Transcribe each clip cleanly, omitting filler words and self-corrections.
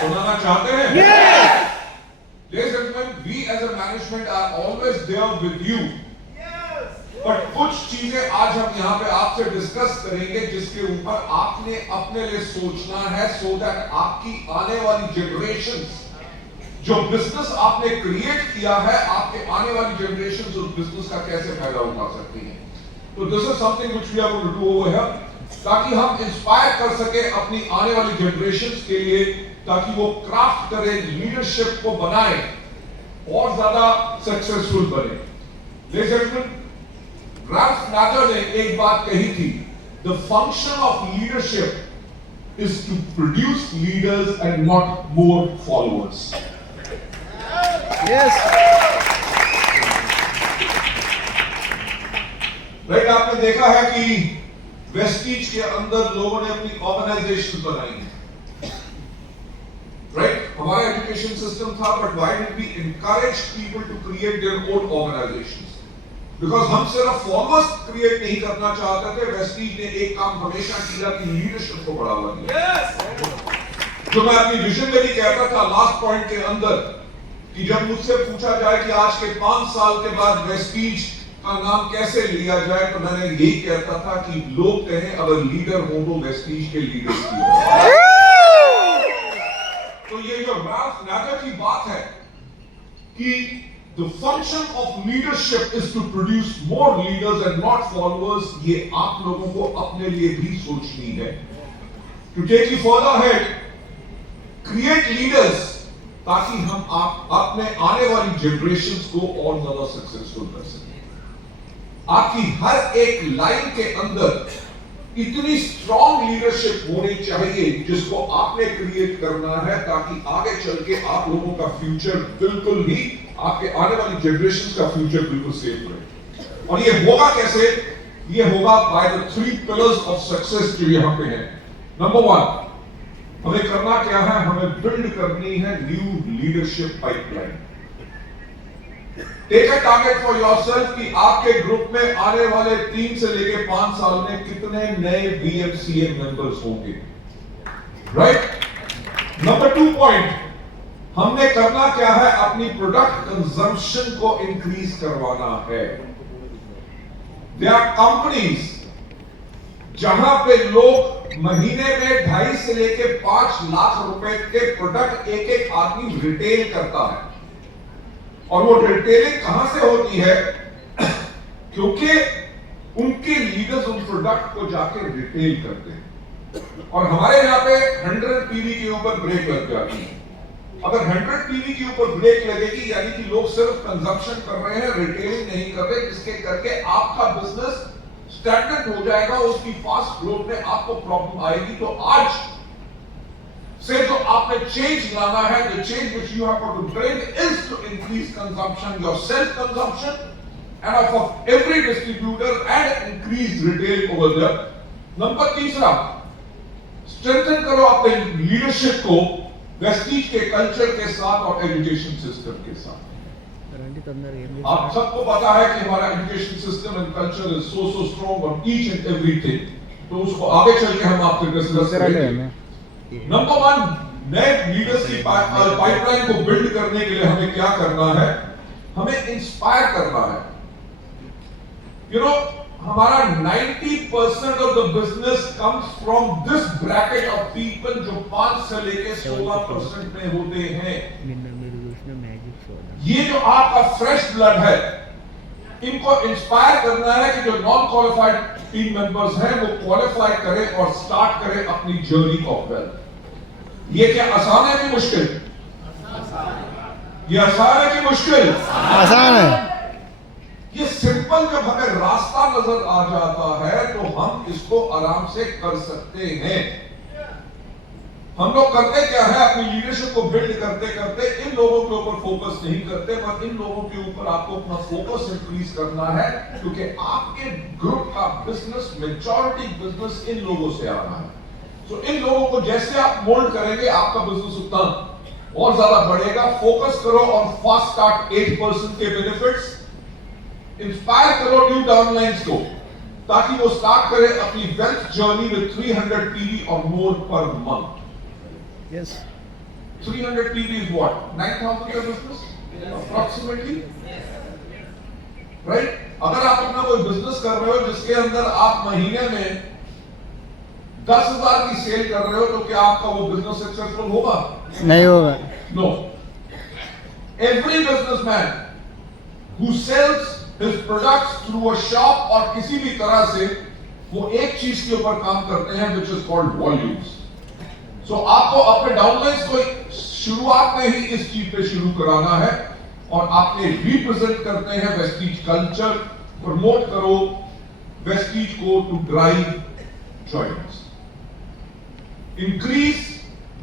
सुनाना चाहते हैं? Yes! Ladies and gentlemen, we as a management are always there with you. But कुछ चीजें आज हम यहाँ पे आपसे डिस्कस करेंगे जिसके ऊपर आपने अपने लिए सोचना है, सो दैट आपकी आने वाली जनरेशंस, जो बिजनेस आपने क्रिएट किया है, आपके आने वाली जनरेशंस उस बिजनेस का कैसे फायदा उठा सकती हैं। तो this is something which we are going to do over here, ताकि हम इंस्पायर कर सके अपनी आने वाली जनरेशंस के लिए, ताकि वो क्राफ्ट करें, लीडरशिप को बनाए और ज्यादा सक्सेसफुल बने। Ladies and gentleman, Ralph Nader ने एक बात कही थी, the function of leadership is to produce leaders and not more followers. Yes! Right, आपने देखा है कि वेस्टीज के अंदर लोगों ने अपनी ऑर्गेनाइजेशन बनाई है। राइट, हमारा एजुकेशन सिस्टम था, but why did we encourage people to create their own organisations? Because हम सिर्फ फॉलोअर्स क्रिएट नहीं करना चाहते थे, वेस्टीज ने एक काम हमेशा किया कि लीडरशिप को बढ़ावा दिया। जो मैं अपनी विजन में भी कहता था लास्ट पॉइंट के अंदर, कि जब मुझसे पूछा जाए कि आज के 5 साल के बाद वेस्टीज का नाम कैसे लिया जाए, तो मैंने यही कहता था कि लोग कहें अगर लीडर हो तो वेस्टीज के लीडर्स की। तो ये जो राल्फ नादर की बात है कि the function of leadership is to produce more leaders and not followers, ये आप लोगों को अपने लिए भी सोचनी है। To take you further ahead, create leaders, ताकि हम आप अपने आने वाली जनरेशंस को और ज्यादा सक्सेसफुल कर सकें। आपकी हर एक लाइन के अंदर इतनी स्ट्रॉन्ग लीडरशिप होनी चाहिए जिसको आपने क्रिएट करना है, ताकि आगे चल के आप लोगों का फ्यूचर बिल्कुल ही, आपके आने वाली जनरेशन का फ्यूचर बिल्कुल सेफ रहे। और ये होगा कैसे? ये होगा by the 3 pillars of success जो यहां पे है। नंबर 1, हमें करना क्या है? हमें बिल्ड करनी है new leadership pipeline. Take a target for yourself कि आपके ग्रुप में आने वाले 3 से लेकर 5 साल में कितने नए बीएमसीए मेंबर्स होंगे। राइट, नंबर 2 पॉइंट, हमने करना क्या है? अपनी प्रोडक्ट कंजम्पशन को इंक्रीज करवाना है। देयर आर कंपनीज जहां पे लोग महीने में 2.5 से लेकर 5 लाख रुपए के प्रोडक्ट एक आदमी रिटेल करता है। और वो रिटेलिंग कहां से होती है? क्योंकि उनके लीडर्स उन प्रोडक्ट को जाके रिटेल करते हैं। और हमारे यहां पे 100 पीवी के ऊपर ब्रेक लग जाती है। अगर 100 पीवी के ऊपर ब्रेक लगेगी, यानी कि लोग सिर्फ कंजम्पशन कर रहे हैं, रिटेलिंग नहीं कर रहे, जिसके करके आपका बिजनेस स्टैंडर्ड हो जाएगा, उसकी फास्ट ग्रोथ में आपको प्रॉब्लम आएगी। तो आज से जो आपने चेंज लाना है, the change which you have to bring is to increase consumption, your self consumption, and of every distributor, and increase retail over there. Number 3, strengthen करो अपने लीडरशिप को वेस्टीज के कल्चर के साथ और एजुकेशन सिस्टम के साथ। आप सबको पता है कि हमारा education system and culture is so strong on each and everything, तो उसको आगे चल के हम आपसे डिस्कस करेंगे। नंबर 1, नए लीडर्स की पाइपलाइन को बिल्ड करने के लिए हमें क्या करना है? हमें इंस्पायर करना है। यू नो, हमारा 90% of the business comes from this bracket of people जो 5 से लेकर 16% में होते हैं। ये जो आपका फ्रेश ब्लड है, इनको इंस्पायर करना है कि जो नॉन क्वालिफाइड टीम मेंबर्स हैं वो क्वालिफाई करें और स्टार्ट करें अपनी जर्नी ऑफ वेल्थ। ये क्या आसान है कि मुश्किल? ये आसान है कि मुश्किल? आसान है। ये सिंपल जब हमें रास्ता नजर आ जाता है तो हम इसको आराम से कर सकते हैं। हम लोग करते क्या है? अपनी लीडरशिप को बिल्ड करते करते इन लोगों के ऊपर फोकस नहीं करते, पर इन लोगों के ऊपर आपको अपना फोकस इंक्रीज करना है, क्योंकि आपके ग्रुप का बिजनेस, मेजॉरिटी बिजनेस इन लोगों से आ रहा है। तो इन लोगों को जैसे आप मोल्ड करेंगे, आपका बिजनेस उतना और ज्यादा बढ़ेगा। फोकस करो और फास्ट स्टार्ट 8% के बेनिफिट्स। इंस्पायर करो न्यू डाउनलाइंस को, ताकि वो स्टार्ट करें अपनी वेल्थ जर्नी विद 300 पीवी और मोर per month. Yes. 300 TV is what? 9,000 का business? Approximately? Right? अगर आप अपना कोई बिजनेस कर रहे हो जिसके अंदर आप महीने में 10,000 की सेल कर रहे हो, तो क्या आपका वो बिजनेस सक्सेसफुल होगा? नहीं होगा। No. Every businessman who sells his products through a shop और किसी भी तरह से वो एक चीज के ऊपर काम करते हैं which is called volumes. So आपको अपने डाउनलाइंस को शुरुआत में ही इस चीज पे शुरू कराना है और आपने रिप्रेजेंट करते हैं वेस्टीज कल्चर, प्रमोट करो वेस्टीज को to drive joints, increase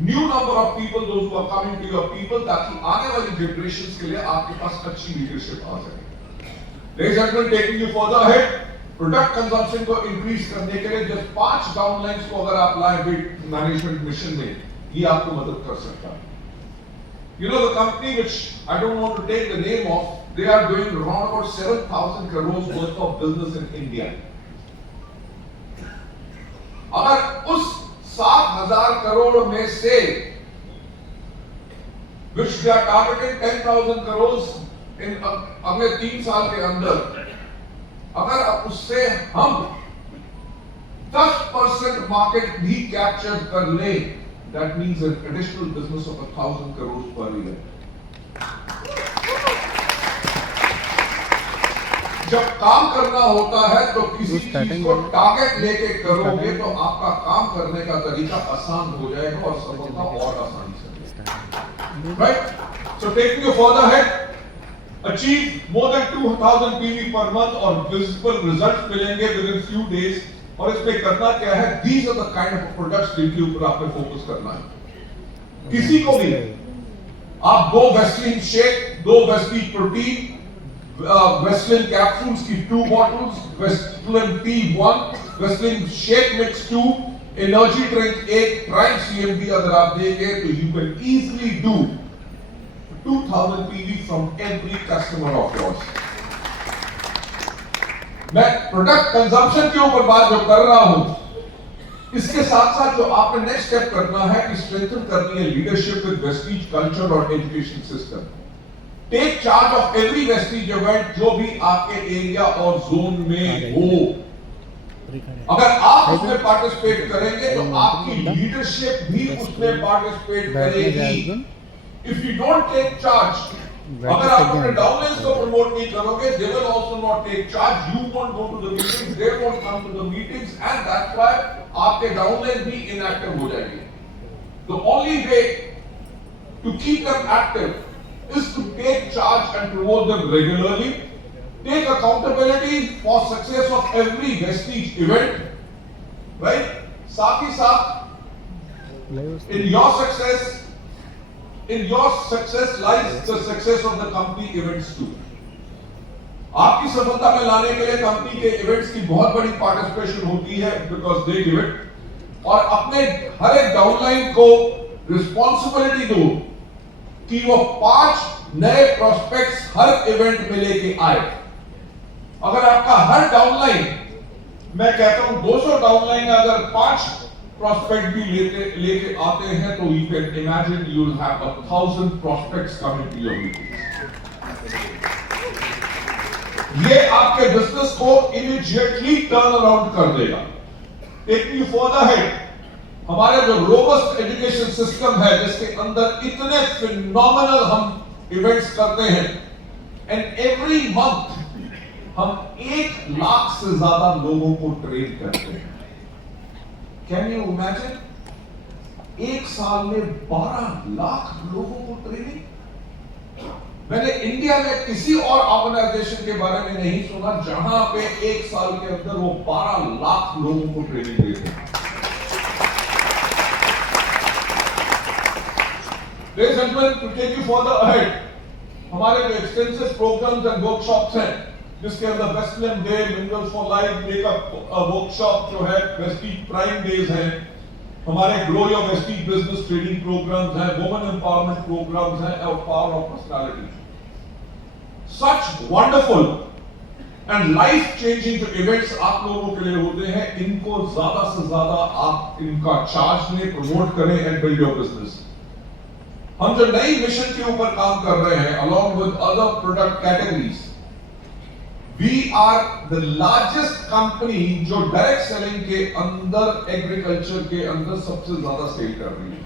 new number of people those who are coming to your people, ताकि आने वाली जनरेशंस के लिए आपके पास अच्छी लीडरशिप आ जाए। Ladies and gentleman, taking you further ahead, product consumption को इंक्रीज करने के लिए जस्ट 5 डाउनलाइंस को अगर आप लाएं मैनेजमेंट मिशन में, ये आपको मदद कर सकता है। You know, the company which I don't want to take the name of, they are doing around about 7,000 crores worth of business in India. अगर उस 7,000 करोड़ में से which they are targeting 10,000 crores in अगले 3 साल के अंदर, अगर उससे हम 10% मार्केट भी कैप्चर कर ले, that means an additional business of 1,000 crores per year. जब काम करना होता है तो किसी चीज को टारगेट लेके करोगे तो आपका काम करने का तरीका आसान हो जाएगा और सफलता और आसानी से मिलेगी। Right? So taking you further ahead, achieve more than 2,000 PV per month और visible results मिलेंगे within few days। और इसमें करना क्या है? These are the kind of products जिनके ऊपर आपने फोकस करना है। किसी को भी आप 2 Vaseline shake, 2 Vaseline protein, Vaseline capsules की 2 bottles, Vaseline T1, Vaseline shake mix 2, energy drink 1, prime CMB अगर आप देंगे तो you can easily do 2,000 PV from every customer of yours। मैं प्रोडक्ट कंजम्पशन के ऊपर बात जो कर रहा हूं, इसके साथ साथ जो आपने नेक्स्ट स्टेप करना है कि स्ट्रेंथन करनी है लीडरशिप विद वेस्टीज कल्चर और education system. Take charge of every Vestige event जो भी आपके एरिया और जोन में हो। अगर आप उसमें पार्टिसिपेट करेंगे तो आपकी लीडरशिप भी उसमें पार्टिसिपेट करेगी। If you don't take charge, अगर आप अपने डाउनलाइंस को प्रमोट नहीं करोगे, they will also not take charge, you won't go to the meetings, they won't come to the meetings, and that's why आपके डाउनलाइन भी inactive हो जाएंगे। The only way to keep them active is to take charge and promote them regularly, take accountability for success of every vestige event, right? साथ ही साथ in your success lies the success of the company events too। आपकी सफलता में लाने के लिए company के events की बहुत बड़ी पार्टिसिपेशन होती है बिकॉज दे गिव इट, और अपने हर एक डाउनलाइन को रिस्पॉन्सिबिलिटी दो कि वो 5 नए प्रोस्पेक्ट्स हर इवेंट में लेके आए। अगर आपका हर डाउनलाइन, मैं कहता हूं 200 डाउनलाइन अगर 5 prospect भी लेके आते हैं तो you can imagine you will have 1,000 prospects coming to your meetings। ये आपके बिजनेस को immediately turn around कर देगा। Taking you further ahead, हमारे जो robust education system है जिसके अंदर इतने phenomenal हम events करते हैं, and every month हम 1 लाख से ज्यादा लोगों को ट्रेन करते हैं। Can you imagine? 1 साल में 12 लाख लोगों को ट्रेनिंग। मैंने इंडिया में किसी और ऑर्गेनाइजेशन के बारे में नहीं सुना जहां पे 1 साल के अंदर वो 12 लाख लोगों को ट्रेनिंग देते हैं। Ladies and gentlemen, to take you further ahead, हमारे जो एक्सटेंसिव प्रोग्राम्स एंड वर्कशॉप्स हैं जिसके अंदर Westland day, minerals for life makeup workshop जो है, वेस्टीज प्राइम डेज हैं, हमारे grow your Vestige business training programmes हैं, वुमेन एम्पावरमेंट प्रोग्राम्स हैं और power of personality. Such wonderful and life changing जो इवेंट्स आप लोगों के लिए होते हैं, इनको ज्यादा से ज्यादा आप इनका चार्ज लें, प्रमोट करें एंड बिल्ड योर बिजनेस। हम जो नई मिशन के ऊपर काम कर रहे हैं along with other product categories, we are the largest company जो डायरेक्ट सेलिंग के अंदर एग्रीकल्चर के अंदर सबसे ज्यादा सेल कर रही है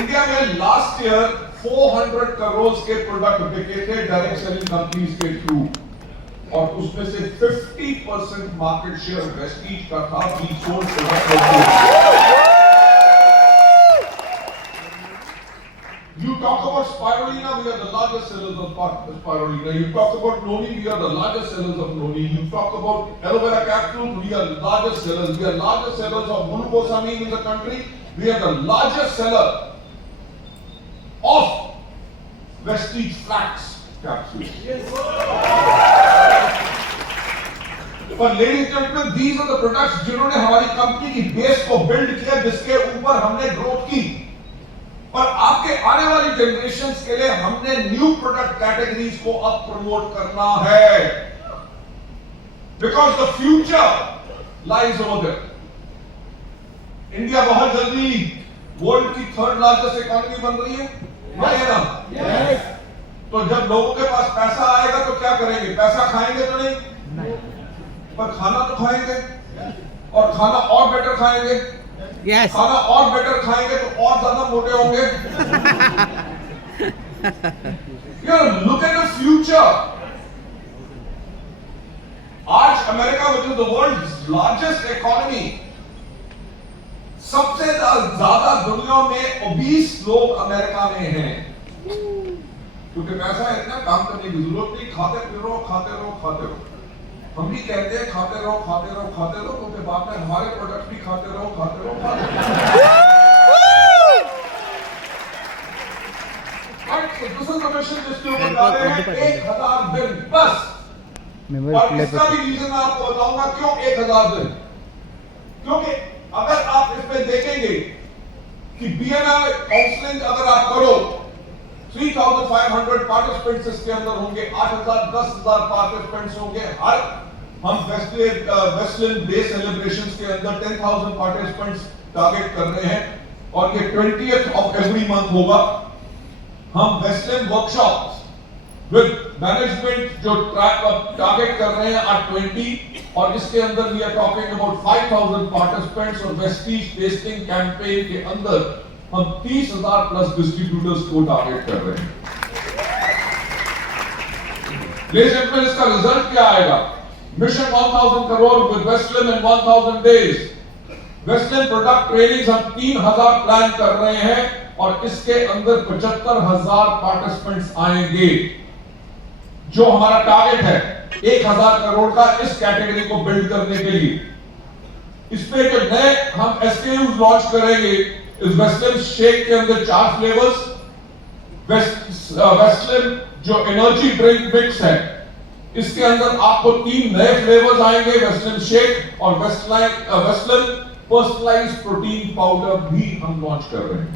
इंडिया में लास्ट ईयर 400 करोड़ के प्रोडक्ट बिके थे डायरेक्ट सेलिंग कंपनीज के थ्रू, और उसमें से 50% मार्केट शेयर वेस्टीज का था। You talk about spirulina, we are the largest sellers of spirulina. You talk about noni, we are the largest sellers of noni. You talk about aloe vera capsules, we are the largest sellers. We are largest sellers of glucosamine in the country. We are the largest seller of Vestige flax capsules. But ladies and gentlemen, these are the products जिन्होंने हमारी company की base को build किया, जिसके ऊपर हमने growth की। और आपके आने वाली जनरेशंस के लिए हमने न्यू प्रोडक्ट कैटेगरीज को अब प्रमोट करना है, because the future lies over there. India बहुत जल्दी वर्ल्ड की 3rd लार्जेस्ट इकोनॉमी बन रही है, ना? yes. तो जब लोगों के पास पैसा आएगा तो क्या करेंगे? पैसा खाएंगे तो नहीं, पर खाना तो खाएंगे, और खाना और बेटर खाएंगे। Yes. खाना और बेटर खाएंगे तो और ज्यादा मोटे होंगे। Look at the future. आज America which is the world's largest economy, सबसे ज्यादा दुनिया में ओबीस लोग अमेरिका में हैं, क्योंकि पैसा है इतना, काम करने की जरूरत नहीं, खाते रहो खाते रहो खाते रहो। हम भी कहते हैं खाते रहो खाते रहो खाते रहो, क्योंकि बाद में हमारे प्रोडक्ट भी खाते रहो खाते रहो खाते रहो। जिसके ऊपर डाले हैं 1000 दिन बस, और इसका भी रीजन मैं आपको बताऊंगा क्यों 1000 दिन। क्योंकि अगर आप इसमें देखेंगे कि बीएनआई काउंसलिंग अगर आप करो, 3500 पार्टिसिपेंट्स इसके अंदर होंगे, 8000 10,000 पार्टिसिपेंट्स होंगे। हर हम वेस्टलैंड डे सेलिब्रेशंस के अंदर 10,000 पार्टिसिपेंट्स टारगेट कर रहे हैं, और ये 20th ऑफ एवरी मंथ होगा। हम वेस्टलैंड वर्कशॉप्स विद मैनेजमेंट जो टारगेट कर रहे हैं 20, और इसके अंदर we are talking about 5000 participants, और वेस्टीज टेस्टिंग कैंपेन के अंदर हम 30,000 प्लस डिस्ट्रीब्यूटर्स को टारगेट कर रहे हैं। लेकिन इसका रिजल्ट क्या आएगा? Mission 1000 crore with Westland in 1000 days. Westland product training हम 3000 प्लान कर रहे हैं, और इसके अंदर 75,000 पार्टिसिपेंट्स आएंगे। जो हमारा टारगेट है 1000 करोड़ का इस कैटेगरी को बिल्ड करने के लिए, इसमें जो नए हम एसकेयूज लॉन्च करेंगे, इस वेस्टलैंड शेक के अंदर 4 फ्लेवर्स, वेस्टलैंड जो एनर्जी ड्रिंक मिक्स है, इसके अंदर आपको 3 नए फ्लेवर्स आएंगे, वेस्टलैंड शेक और वेस्टलैंड पर्सनलाइज्ड प्रोटीन पाउडर भी हम लॉन्च कर रहे हैं।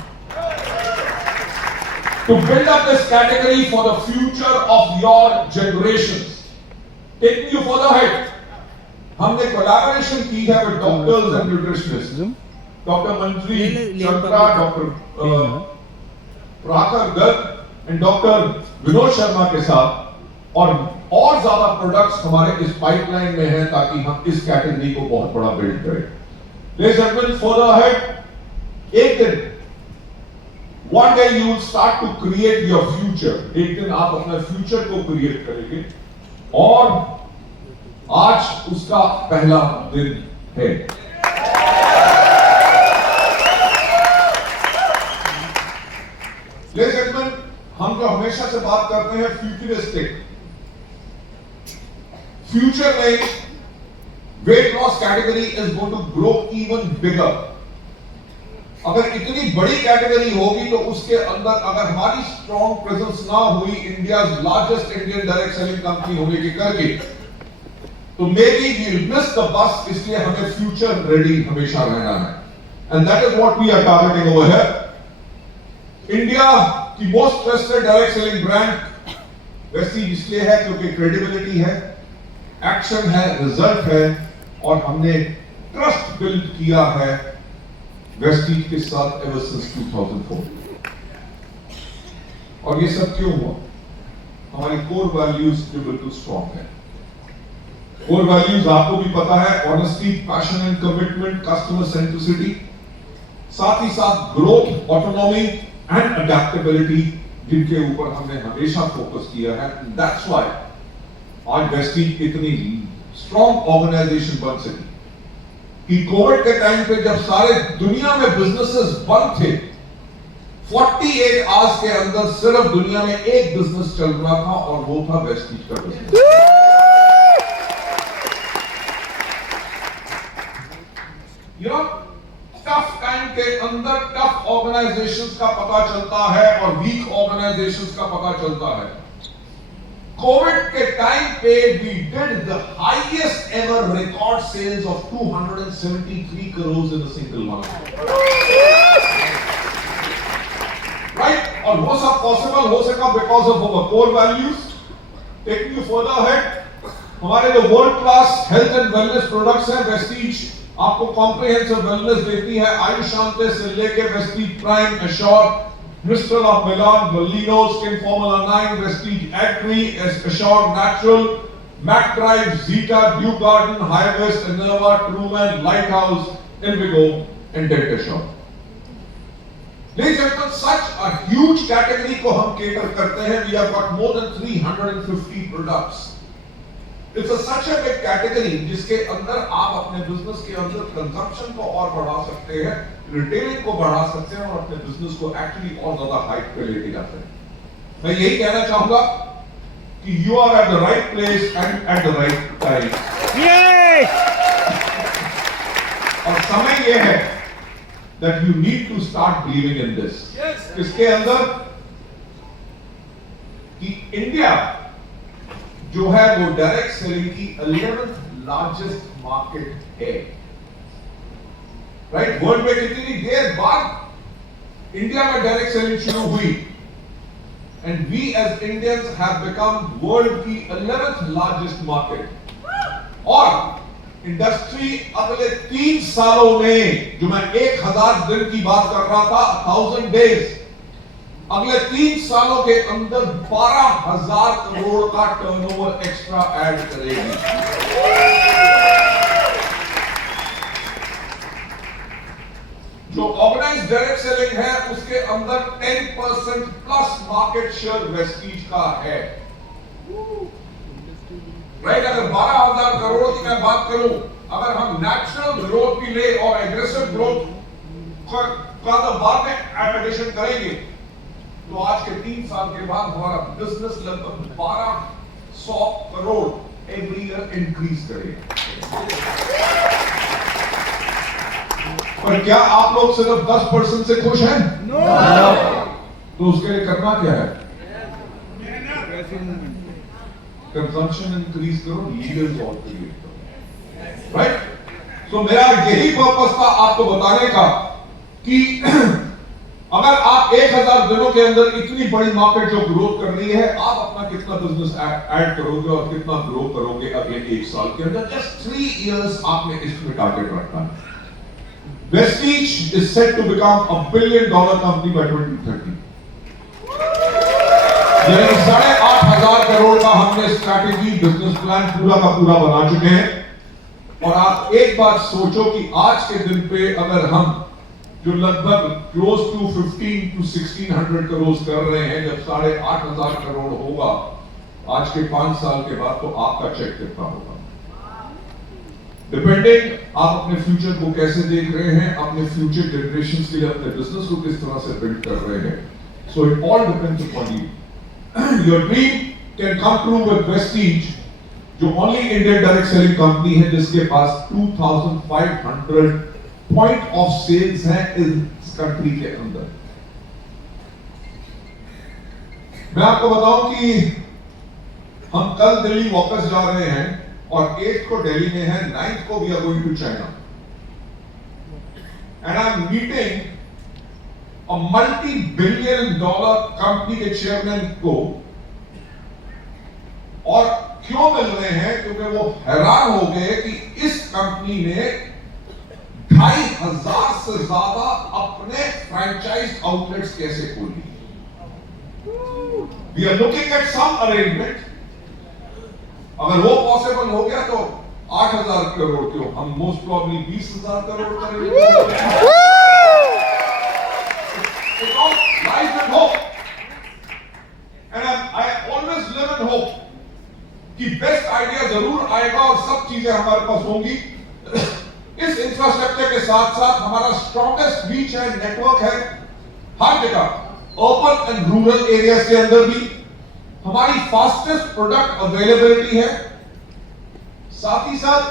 To build up this category for the future of your generations, taking you further ahead, हमने कोलैबोरेशन की है with doctors and nutritionists, doctor Manjari Chandra, doctor Prabhakar Garg and doctor Vinod Sharma के साथ, और ज्यादा प्रोडक्ट्स हमारे इस पाइपलाइन में हैं, ताकि हम इस कैटेगरी को बहुत बड़ा बिल्ड करें। Ladies and gentlemen, further ahead, एक दिन one day you will start to create your future, एक दिन आप अपने फ्यूचर को क्रिएट करेंगे, और आज उसका पहला दिन है। Ladies and gentlemen, हम जो हमेशा से बात करते हैं फ्यूचरिस्टिक, फ्यूचर में weight loss category is going to grow even bigger. अगर इतनी बड़ी कैटेगरी होगी तो उसके अंदर अगर हमारी स्ट्रॉन्ग प्रेजेंस ना हुई, India largest Indian direct selling company होने के करके, तो maybe we will miss the bus. इसलिए हमें फ्यूचर रेडी हमेशा रहना है, and that is what we are targeting over here. India की most trusted direct selling brand Vestige इसलिए है क्योंकि क्रेडिबिलिटी है, एक्शन है, रिजल्ट है, और हमने ट्रस्ट बिल्ड किया है वेस्टीज के साथ एवर सिंस 2004। और ये सब क्यों हुआ? हमारी कोर वैल्यूज जो बिल्कुल स्ट्रॉन्ग है। कोर वैल्यूज आपको भी पता है, honesty, passion and commitment, customer centricity, साथ ही साथ ग्रोथ, ऑटोनॉमी एंड अडेप्टेबिलिटी, जिनके ऊपर हमने हमेशा फोकस किया है। दैट्स व्हाई आज वेस्टीज इतनी स्ट्रॉन्ग ऑर्गेनाइजेशन बन सकी कि कोविड के टाइम पे जब सारे दुनिया में बिजनेसेस बंद थे, 48 आवर्स के अंदर सिर्फ दुनिया में एक बिजनेस चल रहा था और वो था वेस्टीज का बिजनेस। टफ टाइम के अंदर टफ ऑर्गेनाइजेशंस का पता चलता है और वीक ऑर्गेनाइजेशंस का पता चलता है। कोविड के टाइम पे we did the highest ever record sales of 273 crore in a single month, right? और वो सब पॉसिबल हो सका because of our core values. Taking you further ahead, हमारे जो world class health and wellness products हैं, वेस्टीज आपको कॉम्प्रिहेंसिव वेलनेस देती है। आयुशांते से लेके Vestige Prime, Assure, Crystal of Milan, वलीनो, स्किन फॉर्मूला 9, वेस्टीज एक्ट्री, Assure natural, Mac Drive, Zeta, due garden, हाईवेस्ट, Innova, Truman, light house, Invigo and Dent Assure. Such a huge category को हम cater करते हैं। We have got more than 350 products. It's such a big category जिसके अंदर आप अपने business के अंदर कंजम्पशन को और बढ़ा सकते हैं, रिटेलिंग को बढ़ा सकते हैं और अपने बिजनेस को एक्चुअली और ज्यादा हाइट पे लेके जाते हैं। मैं यही कहना चाहूंगा कि you are at the right place and at the right time. और समय यह है that you need to start believing in this. इसके अंदर कि इंडिया जो है वो डायरेक्ट सेलिंग की 11th लार्जेस्ट मार्केट है, राइट? वर्ल्ड में कितनी देर बाद इंडिया में डायरेक्ट सेलिंग शुरू हुई and we as Indians have become world की 11th लार्जेस्ट मार्केट। और इंडस्ट्री अगले 3 सालों में, जो मैं 1000 दिन की बात कर रहा था, 1000 डेज, अगले 3 सालों के अंदर 12,000 करोड़ का टर्नओवर एक्स्ट्रा ऐड करेगी। जो ऑर्गेनाइज्ड डायरेक्ट सेलिंग है उसके अंदर 10% प्लस मार्केट शेयर वेस्टीज का है, राइट? अगर 12,000 करोड़ की मैं बात करूं, अगर हम नेचुरल ग्रोथ भी ले और एग्रेसिव ग्रोथ का तो बाद में एडिशन करेंगे, तो आज के 3 साल के बाद हमारा बिजनेस लगभग 1200 करोड़ एवरी ईयर इंक्रीज करेगा। पर क्या आप लोग सिर्फ 10% से खुश हैं? तो उसके लिए करना क्या है? कंजम्पशन इंक्रीज करो, लीडर्स और क्रिएट करो, राइट? तो मेरा यही पर्पस था आपको बताने का कि अगर आप 1000 दिनों के अंदर इतनी बड़ी मार्केट जो ग्रोथ कर रही है, आप अपना कितना बिजनेस ऐड करोगे और कितना ग्रो करोगे अगले 1 साल के अंदर। जस्ट 3 इयर्स आपने इसमें टारगेट रखना है। Vestige is set to become $1 billion company by 2030। 8,500 crore का हमने स्ट्रैटेजी, बिजनेस प्लान पूरा का पूरा बना चुके हैं। और आप एक बात सोचो कि आज के दिन पे अगर हम जो लगभग क्लोज टू 15 to 1600 करोड़ कर रहे हैं, जब 8,500 करोड़ होगा आज के 5 साल के बाद, तो आपका चेक कितना होगा? डिपेंडिंग आप अपने फ्यूचर को कैसे देख रहे हैं, अपने फ्यूचर जनरेशन के लिए अपने बिजनेस को किस तरह से बिल्ड कर रहे हैं। So it all depends upon you. Your dream can come true with Vestige, जो only Indian direct selling company है जिसके पास 2,500 point of sales हैं इस कंट्री के अंदर। मैं आपको बताऊं कि हम कल दिल्ली वापस जा रहे हैं और 8th को दिल्ली में है, 9th को we are going to China and I'm meeting a multi-billion dollar company के चेयरमैन को। और क्यों मिल रहे हैं? क्योंकि वो हैरान हो गए कि इस कंपनी ने 2,500 से ज्यादा अपने फ्रैंचाइज आउटलेट्स कैसे खोली। We are looking at some arrangement, अगर वो पॉसिबल हो गया तो 8,000 करोड़ क्यों, हम मोस्ट प्रॉब्ली 20,000 करोड़ करेंगे। Life and hope, and I always live in hope कि बेस्ट आइडिया जरूर आएगा और सब चीजें हमारे पास होंगी। इस इंफ्रास्ट्रक्चर के साथ साथ हमारा स्ट्रॉन्गेस्ट रीच है, नेटवर्क है हर जगह, अर्बन एंड रूरल एरियाज के अंदर भी हमारी फास्टेस्ट प्रोडक्ट अवेलेबिलिटी है। साथ ही साथ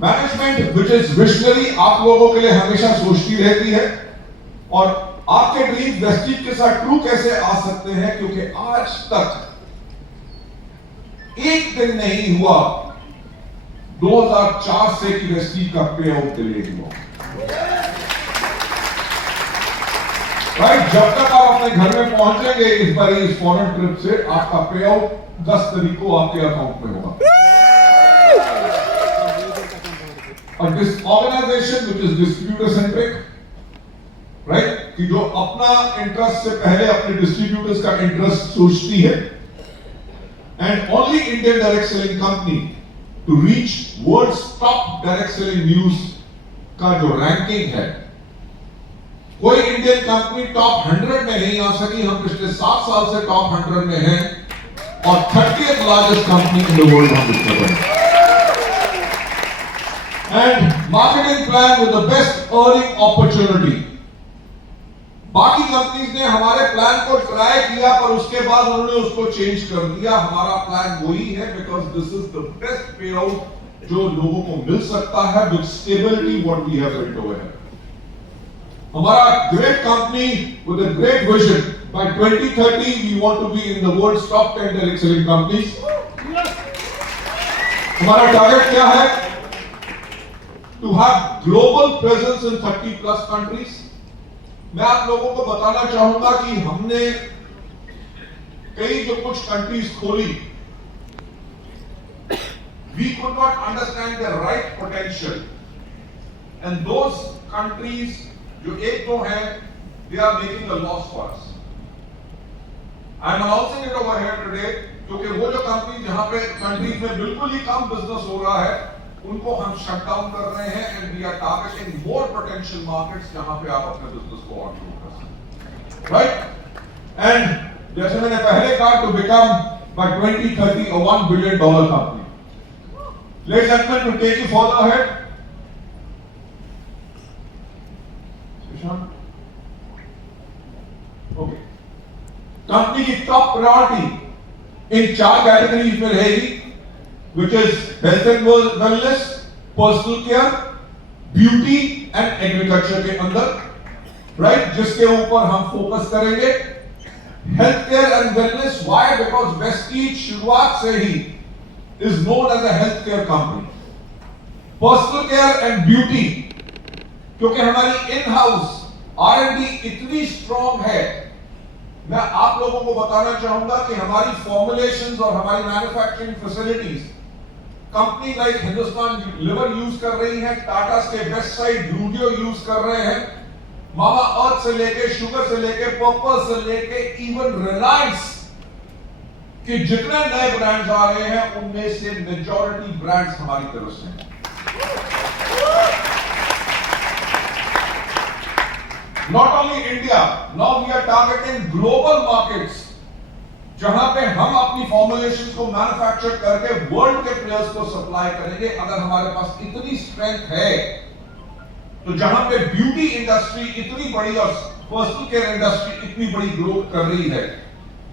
मैनेजमेंट विच इज विजनरी आप लोगों के लिए हमेशा सोचती रहती है, और आपके ड्रीम वेस्टीज के साथ ट्रू कैसे आ सकते हैं, क्योंकि आज तक एक दिन नहीं हुआ 2004 से कि वेस्टीज का पे आउट डिले हुआ। राइट, जब तक आप अपने घर में पहुंचेंगे इस बार इस फॉरेन ट्रिप से, आपका पे आउट 10 तारीख को आपके अकाउंट में होगा। और this organisation which is distributor centric, right, कि जो अपना इंटरेस्ट से पहले अपने डिस्ट्रीब्यूटर्स का इंटरेस्ट सोचती है, and only Indian direct selling company to reach world's top direct selling news का जो रैंकिंग है, कोई इंडियन कंपनी टॉप 100 में नहीं आ सकी। हम पिछले 7 साल से टॉप 100 में हैं और 30th largest company in the world हम इसमें बने। And marketing plan with the best earning opportunity. बाकी कंपनीज ने हमारे प्लान को ट्राई किया पर उसके बाद उन्होंने उसको चेंज कर दिया। हमारा प्लान वही है, because this is the best pay out जो लोगों को मिल सकता है with stability what we have built over here. हमारा great company with a great vision, by 2030 we want to be in the world's top 10 direct selling companies. हमारा target क्या है? To have global presence in 30+ countries. मैं आप लोगों को बताना चाहूंगा कि हमने कई जो कुछ कंट्रीज खोली, we could not understand the right potential, and those countries जो एक दो हैं, they are making a loss for us. I am announcing it over here today, क्योंकि वो जो कंपनी जहां पे कंट्रीज में बिल्कुल ही कम बिजनेस हो रहा है, उनको हम शट डाउन कर रहे हैं, and we are targeting more potential markets जहां पे आप अपने बिजनेस को ऑन कर सकते, राइट। एंड जैसे मैंने पहले कहा, to become by 2030 a $1 billion company. Let's expect to take you for the head. Okay, company की टॉप प्रायोरिटी इन 4 कैटेगरीज में रहेगी, which is health and wellness, personal care, beauty and agriculture के अंदर, right, जिसके ऊपर हम focus करेंगे। Health care and wellness, why? Because Vestige शुरुआत से ही is known as a health care company. Personal care and beauty, क्योंकि हमारी इन हाउस R&D इतनी स्ट्रॉन्ग है, मैं आप लोगों को बताना चाहूंगा कि हमारी फॉर्मुलेशंस और हमारी manufacturing facilities company like Hindustan liver use कर रही है, टाटा के बेस्ट साइड लूडियो यूज कर रहे हैं, मामा अर्थ से लेके शुगर से लेके पर्पल से लेके इवन रिलायंस के जितने नए ब्रांड्स आ रहे हैं, उनमें से मेजॉरिटी ब्रांड्स हमारी तरफ से हैं। Not only India, now we are targeting global markets, जहां पे हम अपनी फॉर्मुलेशंस को मैन्युफैक्चर करके वर्ल्ड के प्लेयर्स को सप्लाई करेंगे। अगर हमारे पास इतनी स्ट्रेंथ है, तो जहां पे ब्यूटी इंडस्ट्री इतनी बड़ी और पर्सनल केयर इंडस्ट्री इतनी बड़ी ग्रोथ कर रही है,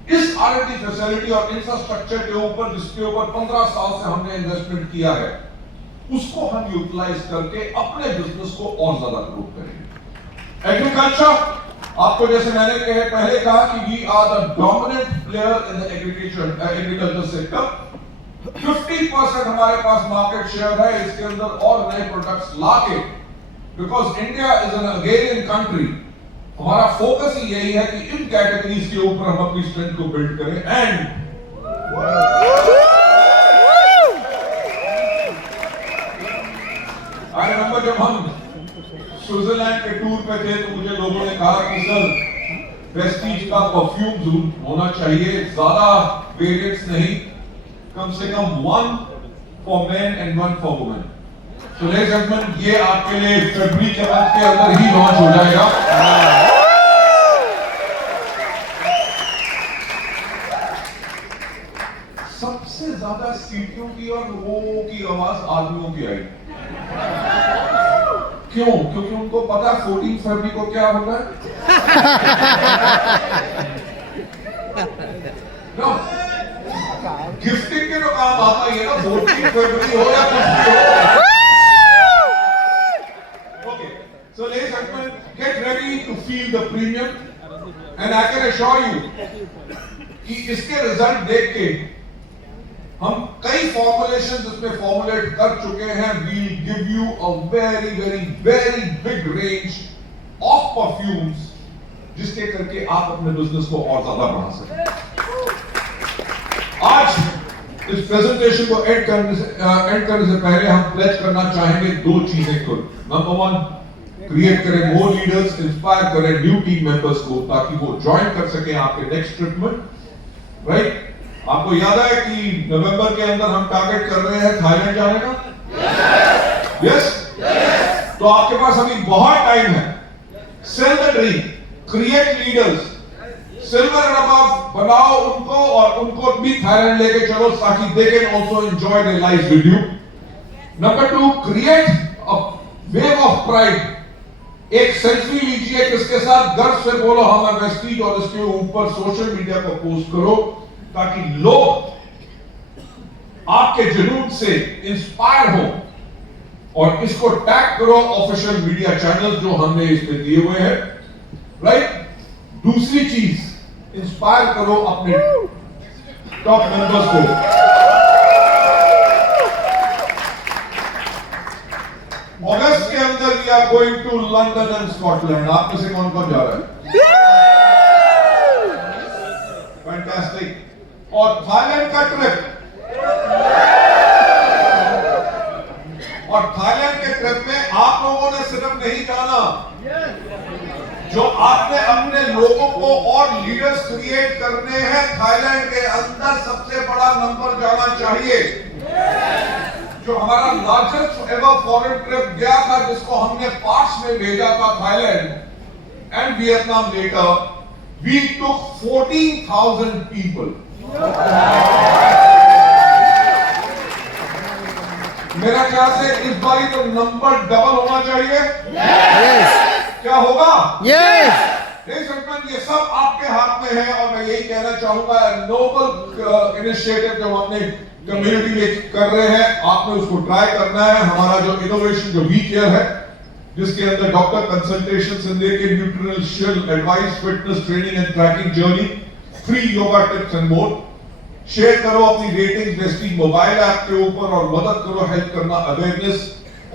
इस R&D फैसिलिटी और इंफ्रास्ट्रक्चर के ऊपर, जिसके ऊपर 15 साल से हमने इन्वेस्टमेंट किया है, उसको हम यूटिलाइज करके अपने बिजनेस को और ज्यादा ग्रो करेंगे। एग्रीकल्चर, आपको जैसे मैंने पहले कहा कि we are the dominant player in the agriculture sector. 50% हमारे पास मार्केट शेयर है, इसके अंदर और नए प्रोडक्ट्स लाके, because India is an agrarian country, हमारा फोकस ही यही है कि इन कैटेगरीज के ऊपर हम अपनी स्ट्रेंथ को बिल्ड करें। एंड आई आई रिमेंबर जब हम स्विट्जरलैंड के टूर पे थे तो मुझे लोगों ने कहा कि सर प्रेस्टीज का परफ्यूम जरूर होना चाहिए, ज्यादा वेरिएंट्स नहीं, कम से कम 1 for main and 1 for women. तो लेडीज एंड जेंटलमैन, ये आपके लिए फरवरी के मंथ के अंदर ही लॉन्च हो जाएगा। सबसे ज्यादा सीटियों की और वो की आवाज आदमियों की आई। क्यों? क्योंकि उनको पता 14 फरवरी को क्या होता है। no. गिफ्टिंग के जो काम आता है ना 14 फरवरी हो या कुछ भी हो। Okay, so ladies and gentlemen, get ready to feel the premium, and I can assure you कि इसके रिजल्ट देख के हम कई फॉर्मुलेशंस इसमें फॉर्मुलेट कर चुके हैं। We give you a very very very big range of perfumes जिसके करके आप अपने बिजनेस को और ज्यादा बढ़ा सकें। आज इस प्रेजेंटेशन को एंड करने से पहले हम प्लेज करना चाहेंगे 2 चीजें खुद। नंबर 1, क्रिएट करें मोर लीडर्स, इंस्पायर करें न्यू टीम मेंबर्स को ताकि वो ज्वाइन कर सकें आपके नेक्स्ट ट्रिप में, राइट? आपको याद है कि नवंबर के अंदर हम टारगेट कर रहे हैं थाईलैंड जाने का? यस? तो आपके पास अभी बहुत टाइम है। Sell the dream, create leaders, silver and above बनाओ उनको और उनको भी थाईलैंड लेके चलो ताकि they can also enjoy their life with you. Number 2, create a wave of pride. एक सेल्फी लीजिए किसके साथ, गर्व से बोलो हम है वेस्टीज, और इसके ऊपर सोशल मीडिया पर पोस्ट करो ताकि लोग आपके जुनून से इंस्पायर हो, और इसको टैग करो ऑफिशियल मीडिया चैनल जो हमने इसमें दिए हुए हैं, राइट? दूसरी चीज, इंस्पायर करो अपने टॉप मेंबर्स को। अगस्त के अंदर we are going to London and Scotland. आप में से कौन कौन जा रहा है? फैंटास्टिक। और थाईलैंड का ट्रिप, और थाईलैंड के ट्रिप में आप लोगों ने सिर्फ नहीं जाना, जो आपने अपने लोगों को और लीडर्स क्रिएट करने हैं थाईलैंड के अंदर, सबसे बड़ा नंबर जाना चाहिए। जो हमारा लार्जेस्ट एवर फॉरेन ट्रिप गया था, जिसको हमने पार्ट्स में भेजा था, Thailand and Vietnam later, we took 14,000 people. मेरा ख्याल से इस बारी तो नंबर डबल होना चाहिए। क्या होगा? ये सब आपके हाथ में है, और मैं यही कहना चाहूंगा, नोबल इनिशिएटिव जो हमने कम्युनिटी में कर रहे हैं, आपने उसको ट्राई करना है। हमारा जो इनोवेशन जो वी केयर है, जिसके अंदर डॉक्टर कंसल्टेशन से लेकर nutritional advice, fitness training and tracking journey, free yoga tips and more. Share करो अपनी रेटिंग्स वेस्टीज मोबाइल ऐप के ऊपर, और मदद करो हेल्प करना awareness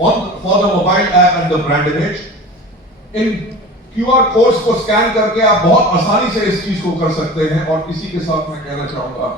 on for the mobile app and the brand image. In QR codes को स्कैन करके आप बहुत आसानी से इस चीज को कर सकते हैं। और इसी के साथ मैं कहना चाहूंगा,